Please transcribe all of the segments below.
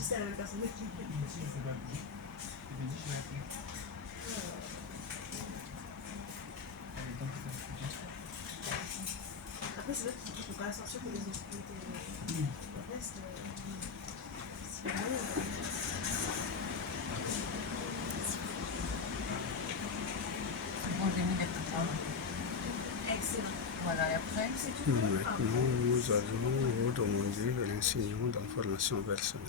C'est la même personne. Après, c'est vrai qu'il ne faut pas sortir pour les autres. Le reste, c'est excellent. Maintenant, nous allons vous demander un renseignement d'information personnelle.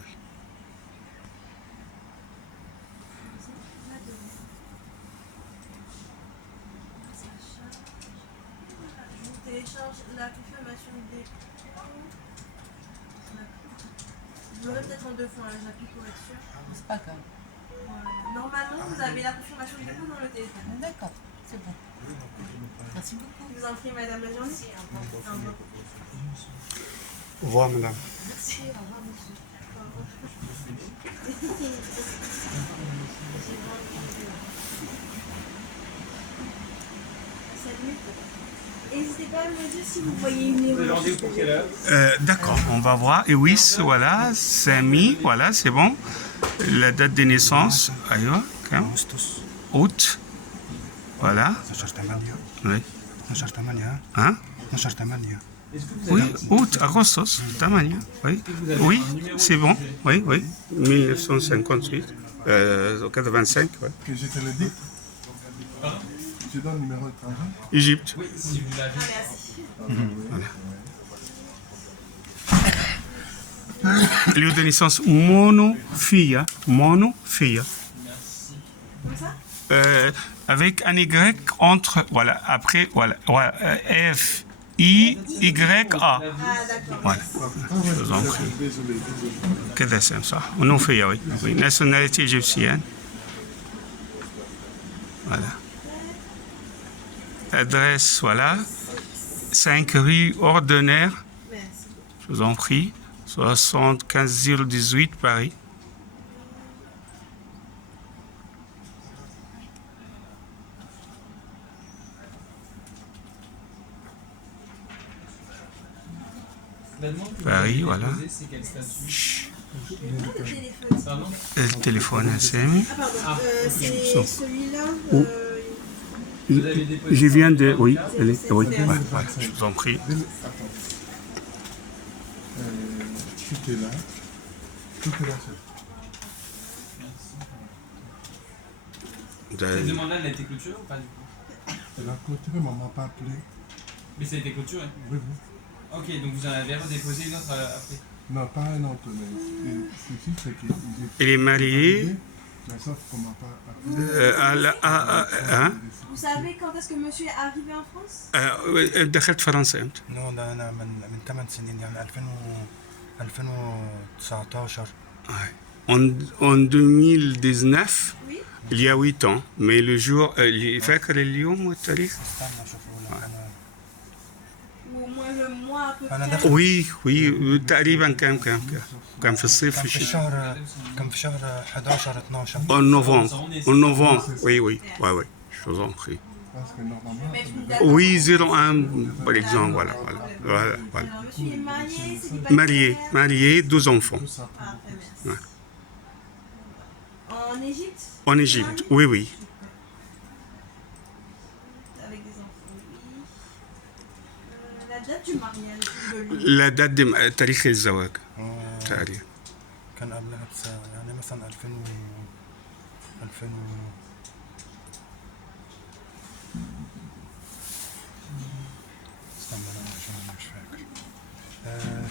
Je télécharge la confirmation des dépôt. Je l'aurai peut-être en 2 fois, j'appuie pour être sûr. C'est pas grave. Voilà. Normalement, vous avez la confirmation du dépôt dans le téléphone. D'accord, c'est bon. Merci beaucoup. Je vous en prie, madame, la journée. Au revoir. Au revoir, madame. Merci, au revoir, monsieur. Salut. N'hésitez pas à me dire si vous voyez une erreur. Vous avez rendez-vous pour quelle heure? D'accord, on va voir. Et oui, voilà, 5 voilà, c'est bon. La date de naissance, aïe, août. Voilà. Oui. Hein? Oui, août, agostos, tamania. Oui, oui, c'est bon. Oui, oui. 1958, 85, ouais. Que je te le dis. Tu donnes le numéro étranger. Égypte. Oui, si vous l'avez. Voilà. Lieu de naissance monofia. Monofia. Merci. Comme ça? Avec un Y entre, voilà, après, voilà, F, I, Y, A. Ah, d'accord. Voilà. Je vous en prie. Désolé. كذا اسم صح monofia, oui. Oui. Nationalité égyptienne. Voilà. Adresse, voilà. 5 rue Ordinaire. Merci. Je vous en prie. 75 018 Paris. La demande que vous Paris, avez voilà. déposée, c'est quel statut? Chut. Le téléphone. Pardon? Le téléphone, Samy. Ah, pardon. C'est Sauf. celui-là. Où Vous avez déposé Je viens de... Oui, C'est- allez, c'est- oui, c'est- ouais, voilà, je vous en prie. Attends. Tout est là. Tout est là, c'est. Cette demande-là, elle a été clôturée ou pas du coup? Elle a clôturé, mais on m'a pas appelé. Mais ça a été clôturé. Oui, oui. Ok, donc vous en avez redéposé une autre après. Non, pas un autre, mais ceci, c'est qu'il Il est marié. Mais sauf qu'on m'a pas appelé. hein? Vous savez quand est-ce que monsieur est arrivé en France? دخلت فرنسا امتى؟ نو ده انا من 8 سنين يعني 2019. En 2019, Oui. il y a 8 ans, mais le jour, فاكر اليوم والتاريخ؟ استنى اشوف لك انا Ou au moins le mois à peu أنا près. داخل Oui, تقريبا كان في الصيف كان في شهر 11 12. En novembre, oui, je vous en prie. Parce que normalement, Mettre une date. Oui, 01, par exemple, voilà. Alors monsieur est marié, célibataire. Marié, 12 enfants. tout ça. Parfait, merci. Ouais. En Égypte? En Égypte, oui. Avec des enfants, oui. La date du mariage de lui. La date de تاريخ الزواج تقريبا. كان قبلها يعني مثلا 2000 استنى انا عشان مش فاكر.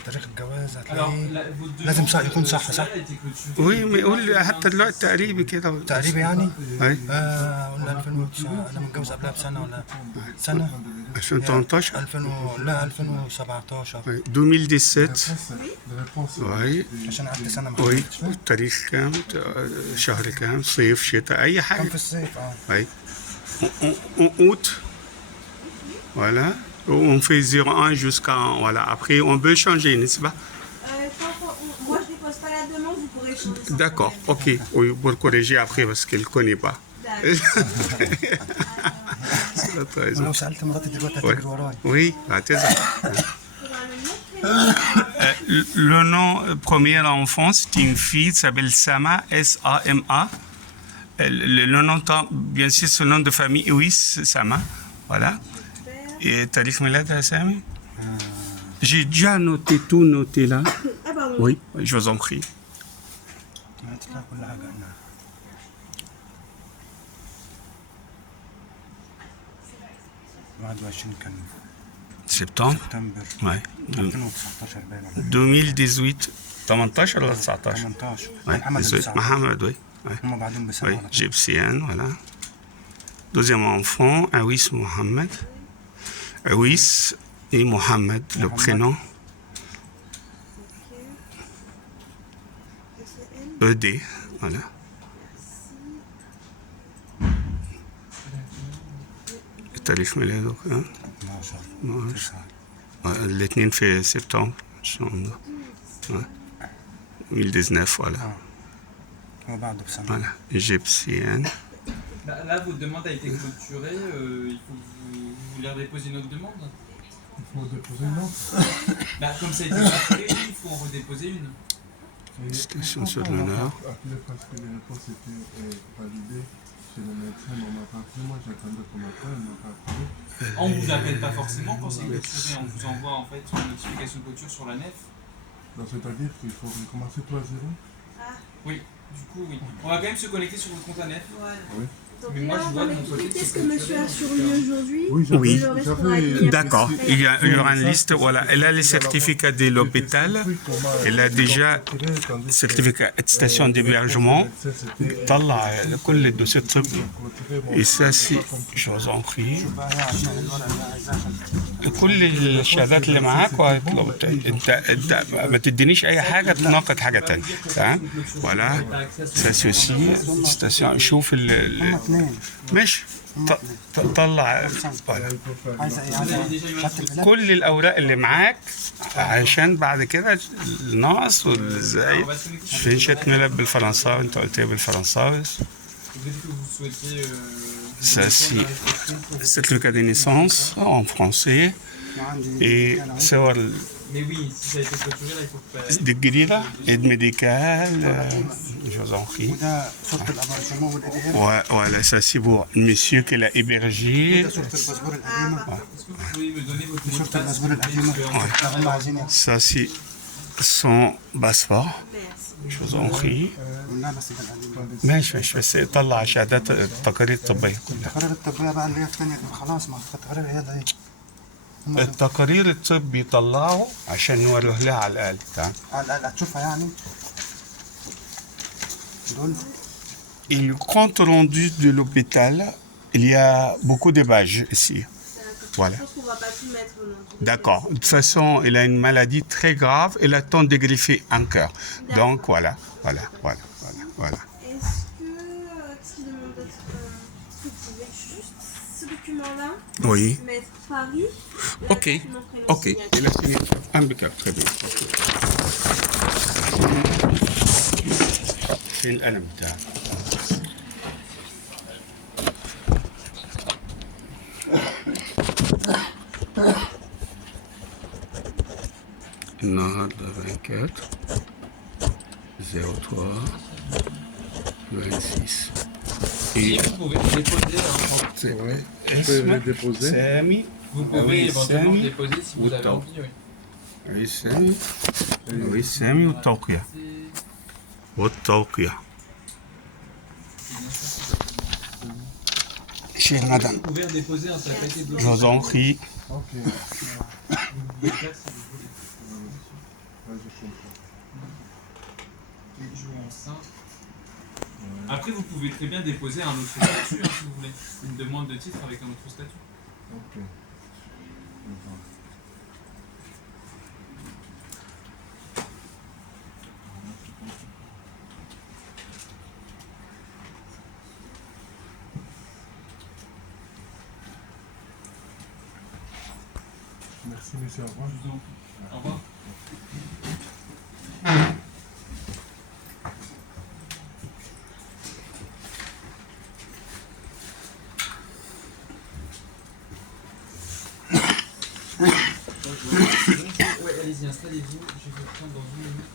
تاريخ الجواز Alors, هتلاقيه vos deux لازم صح demandes, يكون صح celle-là, صح. elle a été clôturée. Oui, mais قول حتى دلوقتي تقريبي كده. تقريبا يعني Oui. قلنا 2009 انا متجوز قبلها بسنه ولا سنه 2013 لا 2017 oui. 2017 réponse. oui. عشان قعدت سنه ما Oui. حضرتش. تاريخ كام؟ شهر كام؟ صيف شتاء أي كان حاجة. في الصيف Oui. En août. Voilà. On fait 01 jusqu'à... Voilà. Après, on peut changer, n'est-ce pas? Moi, je ne dépose pas la demande, vous pourrez changer. sans D'accord. problème. OK. Oui, pour corriger après parce qu'elle ne connaît pas. D'accord. t'as raison. ولو سالت مراتي دلوقتي Ouais. هتجري وراي. Oui, اعتذر. Pour un nom, prénom. Le nom premier enfant, c'est une fille qui s'appelle Sama, S-A-M-A. Le nom, bien sûr, son nom de famille, oui, c'est Sama. Voilà. Père. Et tarikh milad, Sami? J'ai déjà noté, tout noté là. Ah, pardon. Oui, je vous en prie. عملت لها كل حاجه انا. 21 كان Septembre. سبتمبر Ouais. 2019 باين ولا 2018. 18 ولا 19? 18 Ouais, محمد 18. Mohamed, oui. Ouais. هم بعدين بسنه Oui, ولا حاجة. égyptienne, voilà. Deuxième enfant, Awis Mohamed. Awis et Mohamed, le Mohamed. prénom. Ok. ED, voilà. تاريخ ميلاده كان 12 9 الاثنين في سبتمبر ان شاء الله. 2019, voilà. هو بعده بسنه. Voilà, égyptienne. Là, votre demande a été clôturée. Il faut que vous voulez redéposer une autre demande. Il faut déposer une autre. Comme ça a été clôturé, oui, il faut en redéposer une. Citation Et sur pourquoi on l'honneur. m'a appelé parce que les réponses étaient validées chez le médecin, mais on m'a pas appelé. Moi, j'attendais qu'on m'appelle, on m'a pas appelé. On vous appelle pas forcément quand c'est clôturé, on vous envoie en fait une notification de clôture sur la nef. Donc, c'est-à-dire qu'il faut recommencer tout à zéro. Oui, du coup, oui. On va quand même se connecter sur votre compte à nef. Voilà. Oui. Donc Mais là, moi, je on vois va de mon côté m'expliquer que ce c'est que monsieur a surligné aujourd'hui. Oui. Et le reste, on va être mis à D'accord, plus il y aura une liste, voilà. Elle a les certificats de l'hôpital, elle a déjà certificat attestation d'hébergement. طلع كل الدوسيات الطبي. Et ça, c'est, je vous en prie. كل الشهادات اللي معاك وهيطلبوا انت ما تدينيش اي حاجه تناقض حاجه تانية. تمام؟ ولا ça c'est aussi station. شوف ماشي طلع فوالا. عايزه ايه؟ عايزه شهاده الميلاد. كل الاوراق اللي معاك عشان بعد كده الناقص والزايد. فين شهاده ميلاد بالفرنساوي؟ انت قلت ايه بالفرنساوي؟ Vous dites que vous souhaitez. Ça c'est certificat de naissance en français et صور Mais oui, si ça a été clôturé, là, il faut que. الجديدة aide médicale, je vous en prie. وده صوره الابارتمون والإدارة. Voilà, ça c'est pour monsieur qui l'a hébergé. وده صوره الباسبور القديمه. Est-ce que vous pouvez me donner votre mot de صوره passe الباسبور القديمه. هم عايزين Ça c'est son passeport, Merci. je vous en prie. قلنا بس ده القديم. ماشي بس طلع شهادات التقارير الطبية كلها. التقارير الطبيه بقى اللي هي الثانيه خلاص، ما التقارير هي ده. هم التقارير الطبي طلعه عشان نوريه لها على الأقل. تمام. هتشوفها يعني دول. Et le compte rendu de l'hôpital, il y a beaucoup de pages ici. Voilà. Je pense qu'on va pas tout mettre non plus. D'accord. De toute façon, il a une maladie très grave. Il attend de greffer un cœur. Donc voilà. Est-ce qu'il demande d'être. Est-ce que vous pouvez juste ce document-là Oui. mettre Paris. Ok. Nom, prénom, Ok. signature. Et la signature. Impeccable. Très bien. في القلم بتاعك. النهارده 24 03 26. Et vous pouvez le déposer. C'est vrai. Je peux le déposer. Sami. Vous pouvez Oui, éventuellement le Samy. déposer si vous avez Autant. envie. Oui. Oui, Sami. Oui, Sami والتوقيع. والتوقيع. Cher madame, Vous pouvez déposer un paquet de je vous en prie. Ok. Vous pouvez le faire si vous voulez. Vas-y, je comprends. Et jouer enceinte. Après, vous pouvez très bien déposer un autre statut si vous voulez. Une demande de titre avec un autre statut. Ok. D'accord. Merci, monsieur. Au revoir. Je vous en prie. Au revoir. Ouais, allez-y, installez-vous. Je vais vous prendre dans une minute.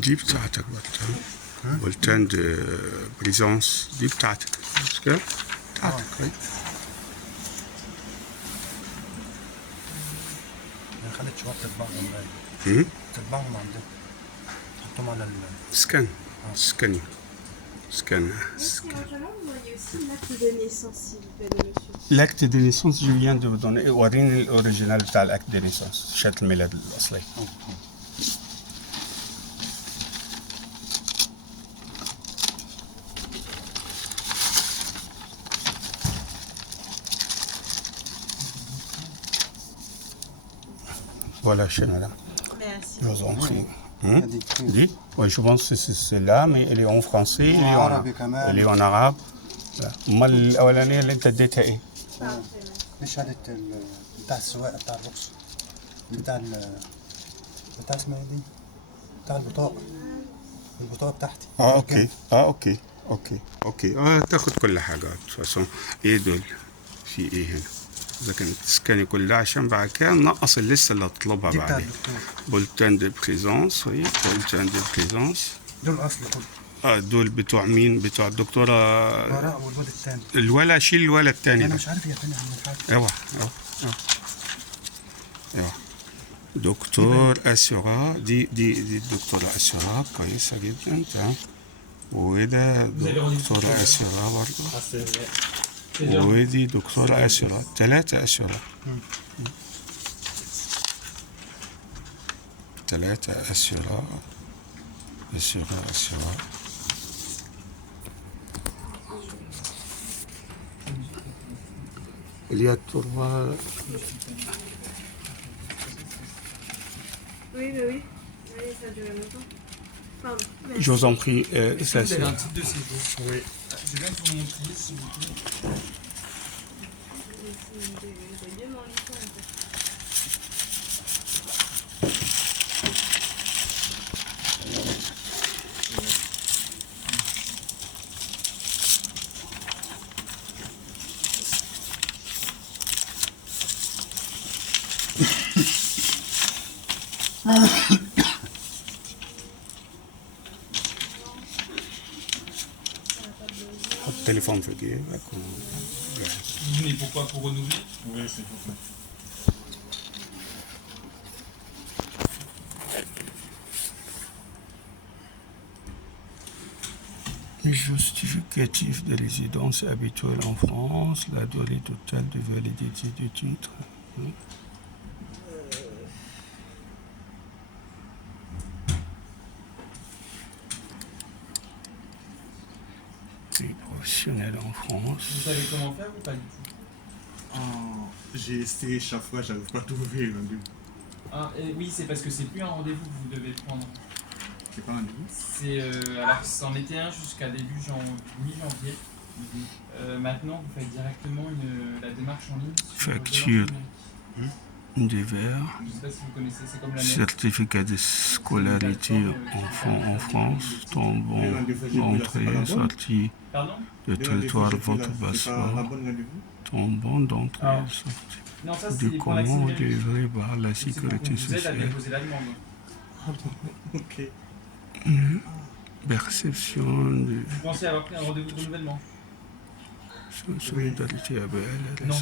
دي بتاعتك بطل والتند بريزونس دي بتاعتك مش كده؟ بتاعتك هاي خليت شوية تطبعهم مم. تطبعهم عندك تحطهم على سكان سكان سكان Monsieur Benjamin, vous voyez aussi l'acte de naissance, s'il vous plaît, de monsieur. l'acte de naissance je viens de vous donner وريني الاوريجينال بتاع الاكت دي نيسانس شهادة الميلاد الاصلي Voilà, chez madame. Merci. Je vous en prie. هذه Dit Oui, je pense que c'est là, mais elle est en français, elle est عربي en, كمان. elle est en arabe. أمال الأولانية اللي أنت اديتها إيه؟ شهادة بتاع السواقة بتاع الرخصة بتاع بتاع اسمها ايه دي؟ بتاع البطاقة البطاقة بتاعتي أوكي أوكي تاخد كل حاجة فاسون إيه دول؟ في إيه هنا؟ إذا كانت تسكاني كلها عشان بعد كده نقص اللسة اللي هتطلبها دي بتاع بعدين. الدكتور بولتان دي بريزونس وي بولتان دي بريزونس دول الأصل كله دول بتوع مين؟ بتوع الدكتورة براء والواد التاني الولا شيل الولا التاني أنا ده مش عارف هي تاني عن الحاجة اوعى دكتور أسيورا دي الدكتورة أسيورا كويسة جدا تمام وده دكتورة أسيورا برضه ودي دكتورة أسيورا 3 أسيورا 3 أسيورا أسيورا Il y a 3 Oui, oui. Oui, ça a duré longtemps. Pardon. Je vous en prie, Est-ce que vous avez un titre de séjour? Oui. Je viens de vous montrer, s'il vous plaît. حط التليفون في جيبك Mais pourquoi? Pour renouveler? Oui, s'il vous plaît. Justificatif de résidence habituelle en France, la durée totale de validité du titre. Prix professionnel en France. Vous savez comment faire ou pas du tout? J'ai essayé chaque fois, j'arrive pas à trouver le rendez-vous. Ah, oui, c'est parce que c'est plus un rendez-vous que vous devez prendre. C'est pas un rendez-vous? C'est alors c'en était un jusqu'à début mi-janvier. Maintenant, vous faites directement la démarche en ligne. Sur Facture. Deloitte Divers. Numérique. Je sais pas si vous connaissez, c'est comme la même. Certificat de scolarité en France, ton bon d'entrée sortie Pardon? de territoire votre C'est pas la passeport, bonne rendez-vous? ton bon d'entrée Ah. sortie. Non, ça c'est Du les points comment d'accès numériques. livré par la C'est pour sécurité qu'on vous aide à sociale. déposer la demande. Ok. Perception de Vous pensez avoir pris un rendez-vous de renouvellement? solidarité ABL. Non.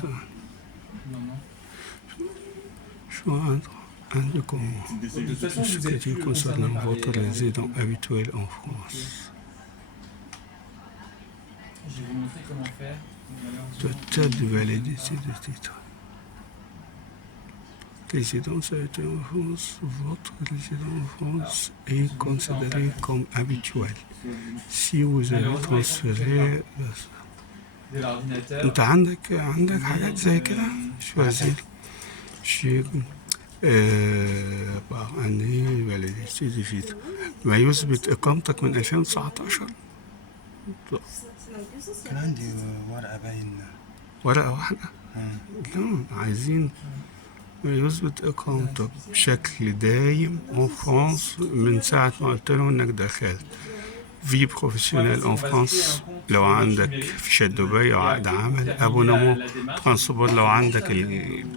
Non, non. Joindre un document De toute façon, vous êtes justificatif plus concernant concerné par votre les résident rendez-vous. habituel en France. Je vais vous montrer comment faire. Malheureusement. Total de validité de titre. Résidence habituelle en France, votre résidence en France est considérée comme habituelle. Si vous avez transféré De l'ordinateur. انت عندك حاجات زي كده شوازير شيء par année validité de titre ما يثبت إقامتك من 2019 كان عندي ورقة باين ورقة واحدة لا عايزين ما يثبت إقامتك بشكل دايم en France من ساعة ما قلت لهم إنك دخلت vie professionnelle en France لو عندك فيشة دبي أو عقد عمل، أبونمو ترانسبور لو عندك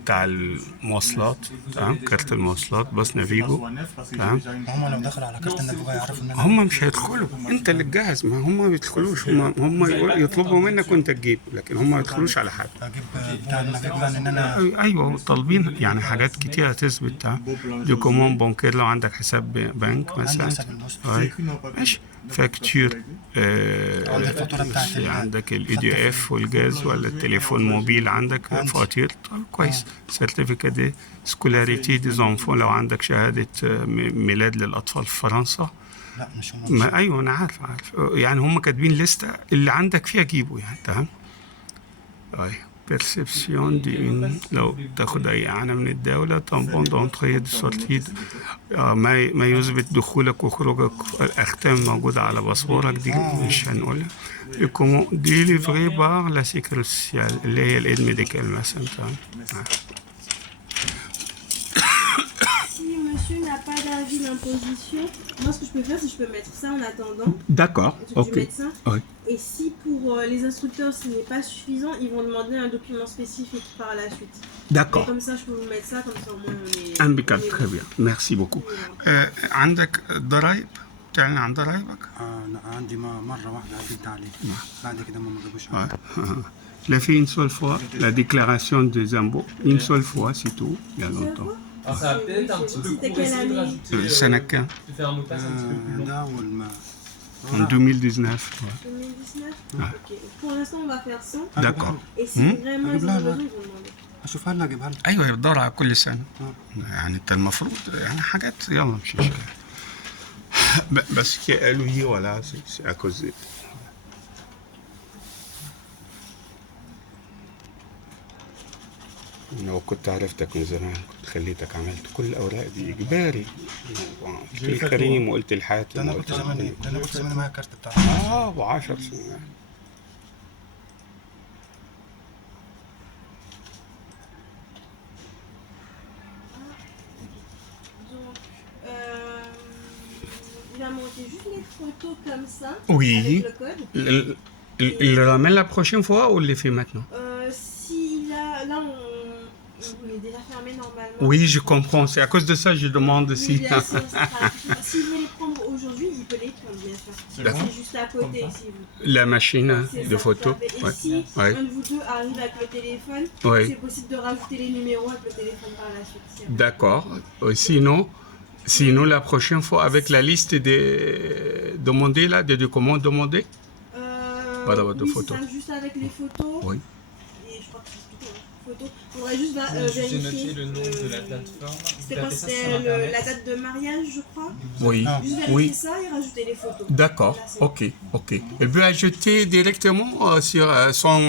بتاع المواصلات، تمام، كارت المواصلات باص نافيجو، تمام. هم لو دخلوا على كارت النافيجو يعرفوا ان انا هم مش هيدخلوا، انت اللي تجهز، ما هم ما بيدخلوش، هم يطلبوا منك وانت تجيب، لكن هم ما يدخلوش على حد. اجيب بتاع النافيجو يعني ان انا ايوه طالبين يعني حاجات كتيره تثبت دوكومون بانكير لو عندك حساب بنك عندي مثلا. حساب البوست. ماشي. فاكتور عندي الفاتوره بتاعت عندك الاي دي اف والجاز ولا التليفون موبيل عندك فواتير. طيب كويس. سيرتيفيكات دي سكولاريتي دي زونفون لو عندك شهاده ميلاد للاطفال في فرنسا. لا مش هم. ما ايوه انا عارف يعني هم كاتبين لسته اللي عندك فيها جيبه يعني، تمام. طيب بيرسبسيون دي لو تاخد اي اعانه من الدوله، طنبون دونتري دي سورتي، ما يثبت دخولك وخروجك، الاختام موجوده على باسبورك دي مش هنقولها. دي ليفري بار لا سيكوريتي سوسيال اللي هي الايد ميديكال مثلا، تمام. Si monsieur n'a pas d'avis d'imposition, moi ce que je peux faire, c'est que je peux mettre ça en attendant. D'accord, Du médecin. Oui. Et si pour les instructeurs ce n'est pas suffisant, ils vont demander un document spécifique par la suite. Et D'accord. comme ça, je peux vous mettre ça, comme ça au moins on est. امبيكال on est تري bon. بيان، ميرسي بوكو. عندك ضرايب؟ تعلن عن ضرايبك؟ لا عندي مره واحده عدلت عليه، بعد كده ما جابوش Ouais. Je l'ai fait une seule fois, la déclaration des impôts, une seule fois, c'est tout, il y a longtemps. Alors ça va peut-être un petit peu C'était pour quelle essayer de année rajouter, Sanaka, de faire un montage un petit peu plus long. ده والما en 2019. Ouais. 2019. Ouais. Ok. Pour l'instant, on va faire 100. D'accord. Et si vraiment ils ont besoin, ils vont demander. اشوفها لها اجيبها لها. ايوه يدور على كل سنه. يعني انت المفروض يعني حاجات يلا مش مشكله. بس كي قالوا هي ولا سي اكوز. لو كنت عرفتك من زمان كنت خليتك عملت كل الاوراق دي اجباري. قلت الكريم وقلت ده الحاتم انا وقلت كنت زمان معايا الكارت بتاعها. ابو 10 سنين. Donc, il va monter juste les photos comme ça. Oui. Avec le code. Il le ramène la prochaine fois ou il le fait maintenant? Si là, on est déjà fermé normalement. Oui, je comprends. C'est à cause de ça que je demande Oui, si. bien sûr, ça sera- S'il veut les prendre aujourd'hui, il peut les prendre, bien sûr. D'accord. C'est juste à côté, Comme ça. si vous. La machine C'est de ça, photo. tout à fait. Et Ouais. si Ouais. un de vous deux arrive avec le téléphone, Ouais. c'est possible de rajouter les numéros avec le téléphone par la suite. s'il y a- D'accord. Sinon, la prochaine fois, avec la liste des demandés, là, des documents demandés. Voilà, votre oui, photo. c'est ça, juste avec les photos. Oui. Et je crois que c'est tout, hein. Photos. Il faudrait juste Juste vérifier. noter le nom de la plateforme. Vous C'était quoi? tapez ça C'était sur Internet. la date de mariage, je crois. Oui. Juste vérifier Oui. ça et rajouter les photos. D'accord. Là, c'est- Ok. Elle peut ajouter directement sur son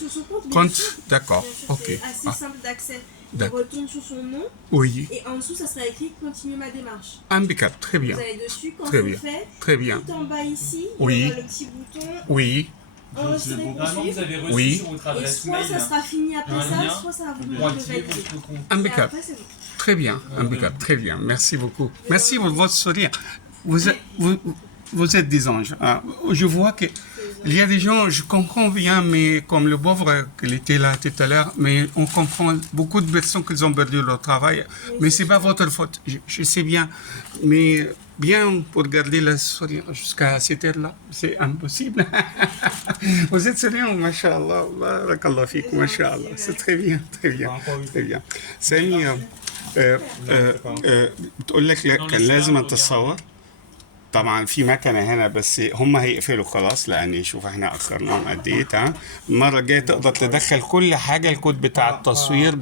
Sur son compte, bien compte. sûr. D'accord. Bien sûr, Ok. c'est assez Ah, simple d'accès. Il D'accord. retourne sur son nom oui. et en dessous, ça sera écrit continue ma démarche. Impeccable. Très bien. Vous allez dessus, quand Très c'est bien. fait, Très bien. tout en bas ici, Oui. il y aura le petit bouton Oui. enregistrer, Normalement, vous poursuivre. avez reçu Oui. sur votre Et adresse soit mail ça sera fini après un ça, lien soit ça va vous pour demander de activer valider. votre compte. Et Impeccable. après, c'est bon. Très bien. Impeccable. Très bien. Merci beaucoup. Merci pour votre sourire. Vous êtes des anges. Ah, je vois que il y a des gens, je comprends bien, mais comme le pauvre qui était là tout à l'heure, mais on comprend beaucoup de personnes qui ont perdu leur travail. Mais c'est pas votre faute. Je sais bien. Mais bien pour garder le sourire jusqu'à cette heure-là, c'est impossible. Vous êtes souriant, mashallah. Barakallah fik, mashallah. C'est très bien, très bien, très bien. Samy, بتقول لك كان لازم تتصور. طبعا في مكنه هنا بس هم هيقفلوا خلاص لان شوف احنا اخرناهم قد ايه. تمام. المره الجايه تقدر تدخل كل حاجه، الكود بتاع التصوير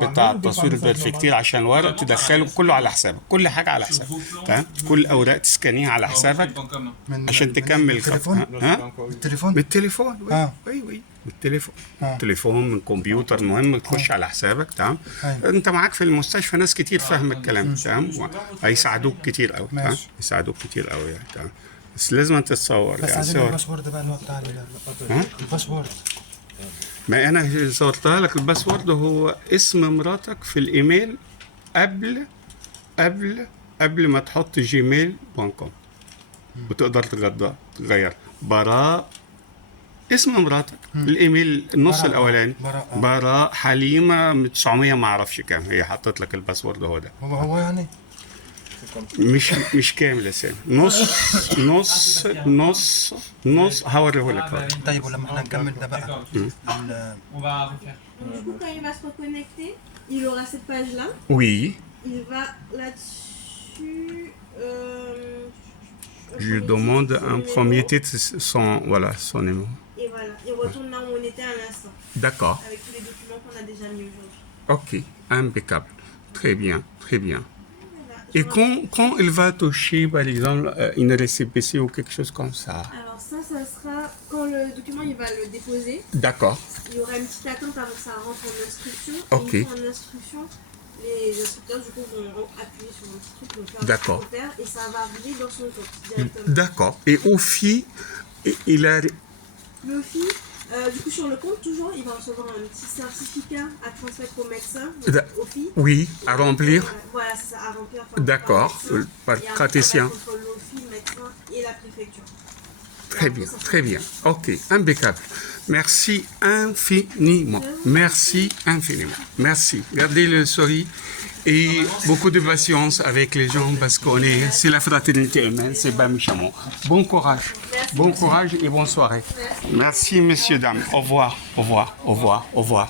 البرفكتير عشان الورق تدخله كله على حسابك، كل حاجه على حسابك. تمام. كل اوراق تسكانيها على حسابك عشان تكمل التليفون. ها التليفون. بالتليفون. وي بالتليفون. بالتليفون من كمبيوتر، المهم تخش على حسابك. تمام. انت معاك في المستشفى ناس كتير فاهم الكلام. تمام. هيساعدوك كتير قوي. تمام. يساعدوك كتير قوي يعني. تمام. بس لازم تتصور بس يعني عايزين صور. الباسورد بقى اللي هو بتاع الباسورد. ما انا صورتها لك. الباسورد هو اسم مراتك في الايميل قبل ما تحط gmail.com وتقدر تغير براء اسم مراتك الايميل النص براء. الاولاني براء. براء حليمه 900 ما اعرفش كام، هي حطت لك الباسورد هو ده. هو يعني مش كامل يا سامي، نص هوريه لك. Ah, bah oui. طيب ولما احنا نكمل ده بقى D'accord, ال- on va refaire. Donc, du coup, quand il va se reconnecter, il aura cette page-là. Oui, Il va là-dessus. je demande un numéro. premier titre, son numéro. Et voilà, il retourne là où on était à l'instant, D'accord, avec tous les documents qu'on a déjà mis aujourd'hui. ok, impeccable. Très bien, très bien. Voilà. Et quand il va toucher, par exemple, une récépissé ou quelque chose comme ça. Alors ça sera quand le document il va le déposer. D'accord, Il y aura une petite attente avant que ça rentre en instruction. Ok. Et une fois en instruction, les instructeurs du coup vont appuyer sur un petit truc, vont faire D'accord. un petit repère, et ça va arriver dans son compte directement. d'accord. Et au FI, il a... Le FI, du coup sur le compte toujours, il va recevoir un petit certificat à transmettre au médecin, Da- au FI. Oui, à remplir. Voilà, c'est ça, à remplir par D'accord, par le médecin. par Et après, praticien. ça va être entre l'OFI, le médecin et la préfecture. Très bien, très bien. Ok, impeccable. Merci infiniment. Merci infiniment. Merci. Gardez le sourire et beaucoup de patience avec les gens parce qu'on est, c'est la fraternité humaine, c'est Bamichamon. Bon courage. Bon courage et bonne soirée. Merci, messieurs, dames. Au revoir, au revoir, au revoir, au revoir.